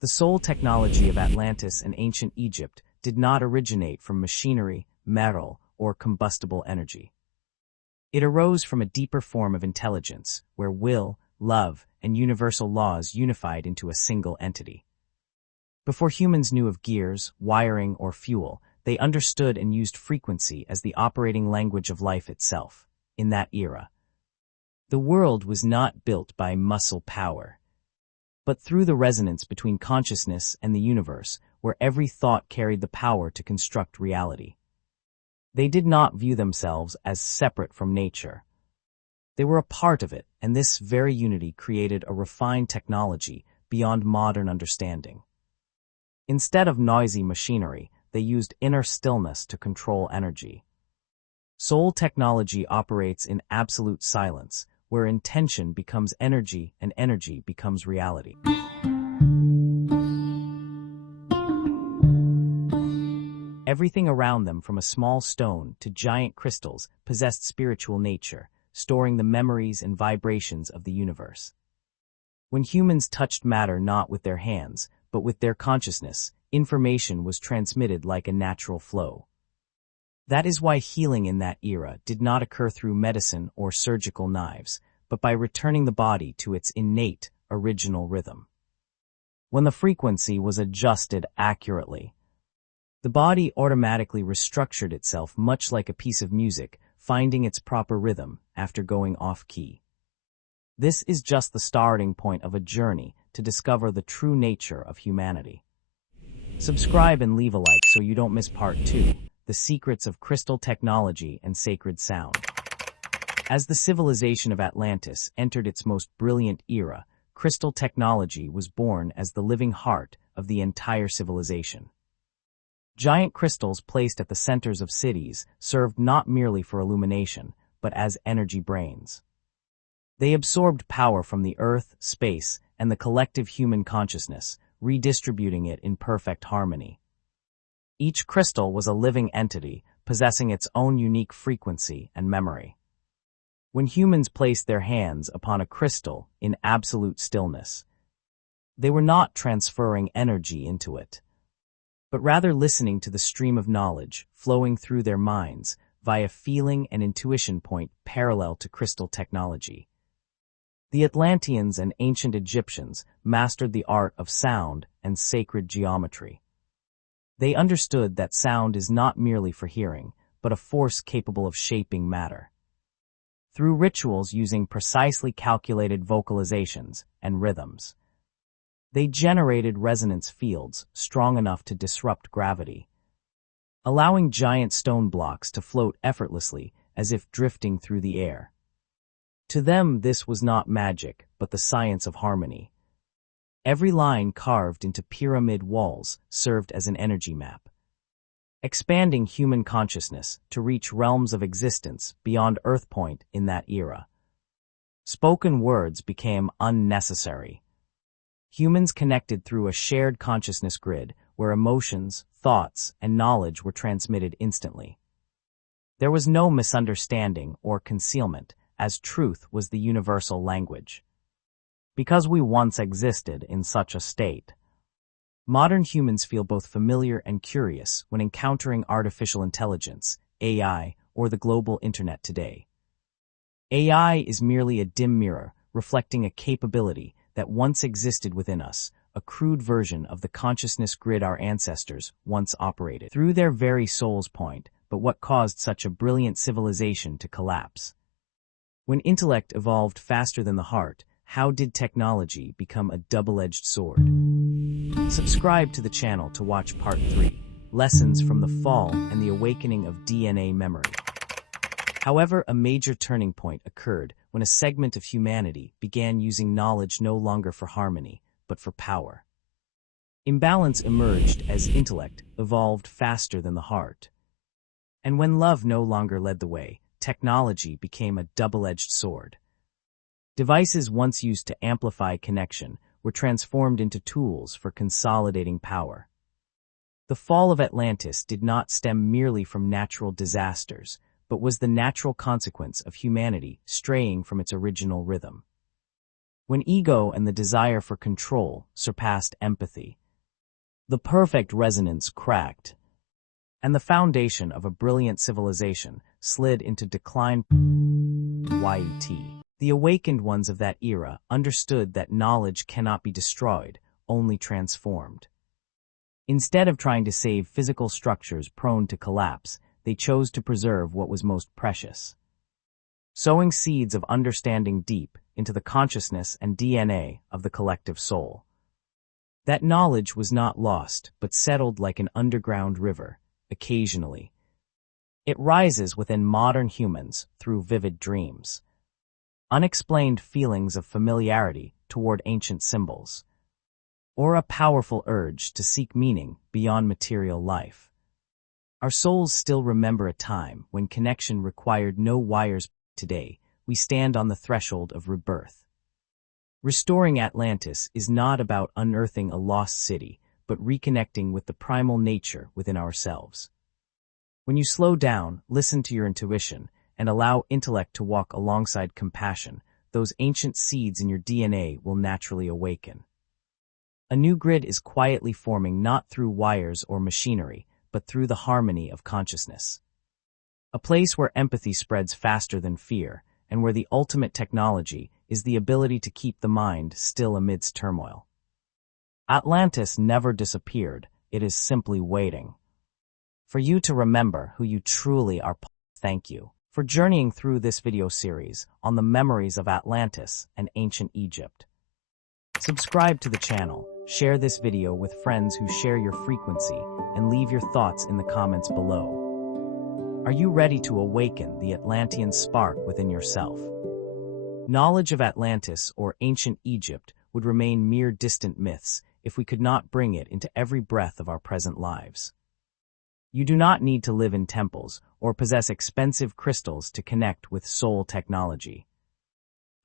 The soul technology of Atlantis and ancient Egypt did not originate from machinery, metal, or combustible energy. It arose from a deeper form of intelligence, where will, love, and universal laws unified into a single entity. Before humans knew of gears, wiring, or fuel, they understood and used frequency as the operating language of life itself. In that era, the world was not built by muscle power, but through the resonance between consciousness and the universe, where every thought carried the power to construct reality. They did not view themselves as separate from nature. They were a part of it, and this very unity created a refined technology beyond modern understanding. Instead of noisy machinery, they used inner stillness to control energy. Soul technology operates in absolute silence, where intention becomes energy and energy becomes reality. Everything around them, from a small stone to giant crystals, possessed spiritual nature, storing the memories and vibrations of the universe. When humans touched matter not with their hands, but with their consciousness, information was transmitted like a natural flow. That is why healing in that era did not occur through medicine or surgical knives, but by returning the body to its innate, original rhythm. When the frequency was adjusted accurately, the body automatically restructured itself, much like a piece of music, finding its proper rhythm after going off-key. This is just the starting point of a journey to discover the true nature of humanity. Subscribe and leave a like so you don't miss Part 2, The Secrets of Crystal Technology and Sacred Sound. As the civilization of Atlantis entered its most brilliant era, crystal technology was born as the living heart of the entire civilization. Giant crystals placed at the centers of cities served not merely for illumination, but as energy brains. They absorbed power from the earth, space, and the collective human consciousness, redistributing it in perfect harmony. Each crystal was a living entity, possessing its own unique frequency and memory. When humans placed their hands upon a crystal in absolute stillness, they were not transferring energy into it, but rather listening to the stream of knowledge flowing through their minds via feeling and intuition point parallel to crystal technology. The Atlanteans and ancient Egyptians mastered the art of sound and sacred geometry. They understood that sound is not merely for hearing, but a force capable of shaping matter. Through rituals using precisely calculated vocalizations and rhythms, they generated resonance fields strong enough to disrupt gravity, allowing giant stone blocks to float effortlessly as if drifting through the air. To them, this was not magic, but the science of harmony. Every line carved into pyramid walls served as an energy map, expanding human consciousness to reach realms of existence beyond Earth Point in that era. Spoken words became unnecessary. Humans connected through a shared consciousness grid where emotions, thoughts, and knowledge were transmitted instantly. There was no misunderstanding or concealment, as truth was the universal language. Because we once existed in such a state, modern humans feel both familiar and curious when encountering artificial intelligence, AI, or the global internet today. AI is merely a dim mirror reflecting a capability that once existed within us, a crude version of the consciousness grid our ancestors once operated through their very soul's point, but what caused such a brilliant civilization to collapse? When intellect evolved faster than the heart, how did technology become a double-edged sword? Subscribe to the channel to watch Part 3, Lessons from the Fall and the Awakening of DNA Memory. However, a major turning point occurred when a segment of humanity began using knowledge no longer for harmony, but for power. Imbalance emerged as intellect evolved faster than the heart. And when love no longer led the way, technology became a double-edged sword. Devices once used to amplify connection were transformed into tools for consolidating power. The fall of Atlantis did not stem merely from natural disasters, but was the natural consequence of humanity straying from its original rhythm. when ego and the desire for control surpassed empathy. The perfect resonance cracked, and the foundation of a brilliant civilization slid into decline. Yet. The awakened ones of that era understood that knowledge cannot be destroyed, only transformed. Instead of trying to save physical structures prone to collapse, they chose to preserve what was most precious. Sowing seeds of understanding deep into the consciousness and DNA of the collective soul. That knowledge was not lost, but settled like an underground river, occasionally. It rises within modern humans through vivid dreams. Unexplained feelings of familiarity toward ancient symbols, or a powerful urge to seek meaning beyond material life. Our souls still remember a time when connection required no wires. Today, we stand on the threshold of rebirth. Restoring Atlantis is not about unearthing a lost city, but reconnecting with the primal nature within ourselves. When you slow down, listen to your intuition, and allow intellect to walk alongside compassion, those ancient seeds in your DNA will naturally awaken. A new grid is quietly forming not through wires or machinery, but through the harmony of consciousness. A place where empathy spreads faster than fear, and where the ultimate technology is the ability to keep the mind still amidst turmoil. Atlantis never disappeared, it is simply waiting for you to remember who you truly are. Thank you for journeying through this video series on the memories of Atlantis and ancient Egypt. Subscribe to the channel, share this video with friends who share your frequency, and leave your thoughts in the comments below. Are you ready to awaken the Atlantean spark within yourself? Knowledge of Atlantis or ancient Egypt would remain mere distant myths if we could not bring it into every breath of our present lives. You do not need to live in temples or possess expensive crystals to connect with soul technology.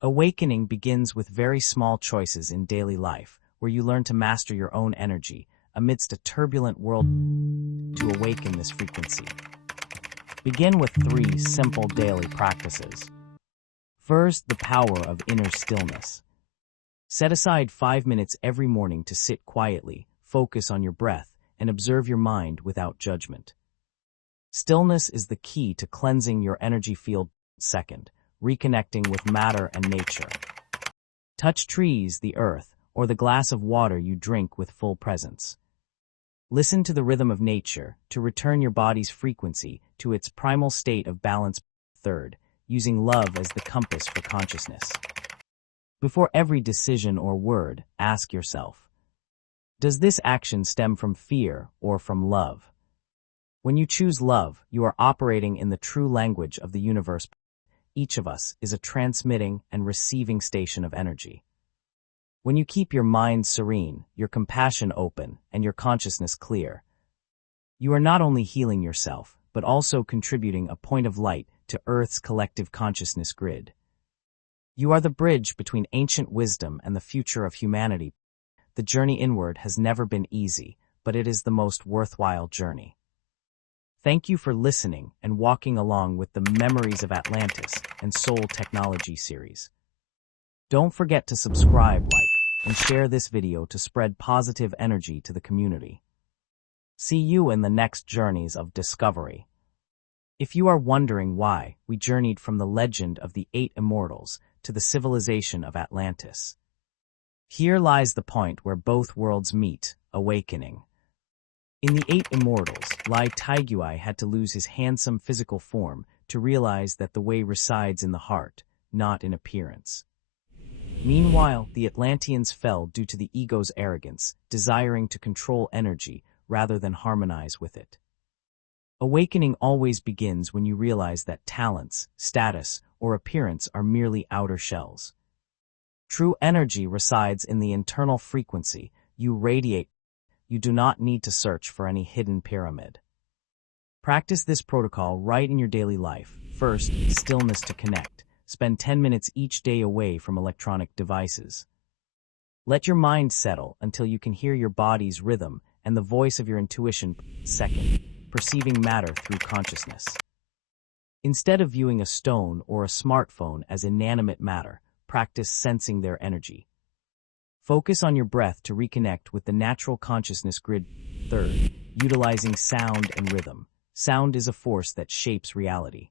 Awakening begins with very small choices in daily life, where you learn to master your own energy amidst a turbulent world. To awaken this frequency, begin with 3 simple daily practices. First, the power of inner stillness. Set aside 5 minutes every morning to sit quietly, focus on your breath, and observe your mind without judgment. Stillness is the key to cleansing your energy field. Second, reconnecting with matter and nature. Touch trees, the earth, or the glass of water you drink with full presence. Listen to the rhythm of nature to return your body's frequency to its primal state of balance. Third, using love as the compass for consciousness. Before every decision or word, ask yourself, does this action stem from fear or from love? When you choose love, you are operating in the true language of the universe. Each of us is a transmitting and receiving station of energy. When you keep your mind serene, your compassion open, and your consciousness clear, you are not only healing yourself, but also contributing a point of light to Earth's collective consciousness grid. You are the bridge between ancient wisdom and the future of humanity. The journey inward has never been easy, but it is the most worthwhile journey. Thank you for listening and walking along with the Memories of Atlantis and Soul Technology series. Don't forget to subscribe, like, and share this video to spread positive energy to the community. See you in the next journeys of discovery. If you are wondering why we journeyed from the legend of the Eight Immortals to the civilization of Atlantis, here lies the point where both worlds meet, awakening. In the Eight Immortals, Lai Taiguai had to lose his handsome physical form to realize that the way resides in the heart, not in appearance. Meanwhile, the Atlanteans fell due to the ego's arrogance, desiring to control energy rather than harmonize with it. Awakening always begins when you realize that talents, status, or appearance are merely outer shells. True energy resides in the internal frequency you radiate. You do not need to search for any hidden pyramid. Practice this protocol right in your daily life. First, stillness to connect. Spend 10 minutes each day away from electronic devices. Let your mind settle until you can hear your body's rhythm and the voice of your intuition. Second, perceiving matter through consciousness. Instead of viewing a stone or a smartphone as inanimate matter, practice sensing their energy. Focus on your breath to reconnect with the natural consciousness grid. Third, utilizing sound and rhythm. Sound is a force that shapes reality.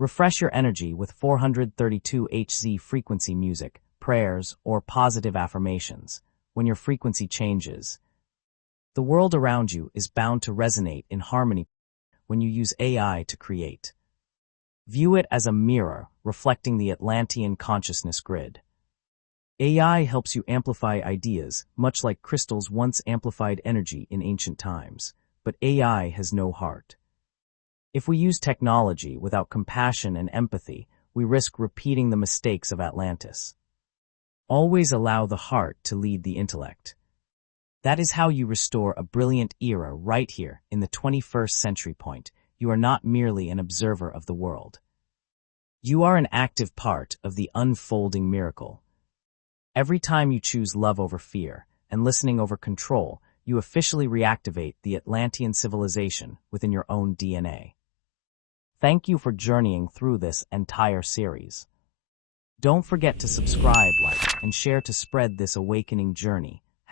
Refresh your energy with 432 Hz frequency music, prayers, or positive affirmations. When your frequency changes, the world around you is bound to resonate in harmony. When you use AI to create, view it as a mirror reflecting the Atlantean consciousness grid. AI helps you amplify ideas, much like crystals once amplified energy in ancient times, but AI has no heart. If we use technology without compassion and empathy, we risk repeating the mistakes of Atlantis. Always allow the heart to lead the intellect. That is how you restore a brilliant era right here in the 21st century. You are not merely an observer of the world. You are an active part of the unfolding miracle. Every time you choose love over fear and listening over control, you officially reactivate the Atlantean civilization within your own DNA. Thank you for journeying through this entire series. Don't forget to subscribe, like, and share to spread this awakening journey.